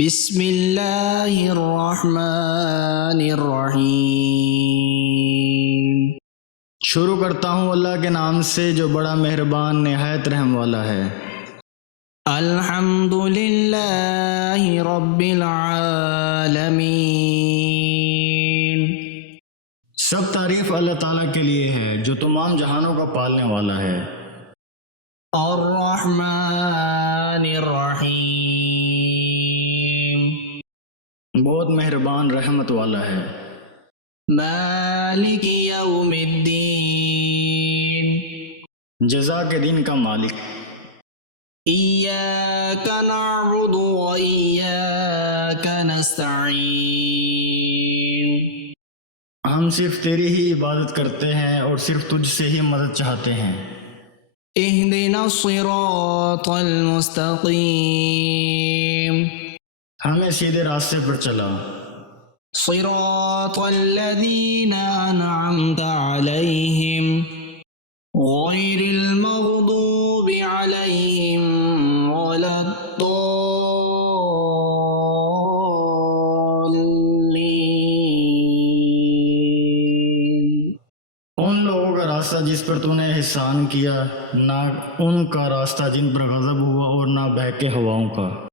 بسم اللہ الرحمن الرحیم۔ شروع کرتا ہوں اللہ کے نام سے جو بڑا مہربان نہایت رحم والا ہے۔ الحمد للہ رب العالمین۔ سب تعریف اللہ تعالیٰ کے لیے ہے جو تمام جہانوں کا پالنے والا ہے۔ الرحمن الرحیم، بہت مہربان رحمت والا ہے۔ مالک یوم الدین، جزا کے دن کا مالک۔ ایاک نعبد و ایاک نستعین، ہم صرف تیری ہی عبادت کرتے ہیں اور صرف تجھ سے ہی مدد چاہتے ہیں۔ اہدنا الصراط المستقیم، ہمیں سیدھے راستے پر چلا۔ صراط الذین انعمت علیہم غیر المغضوب علیہم ولا الضالین۔ ان لوگوں کا راستہ جس پر تو نے احسان کیا، نہ ان کا راستہ جن پر غضب ہوا اور نہ بہکے ہواؤں کا۔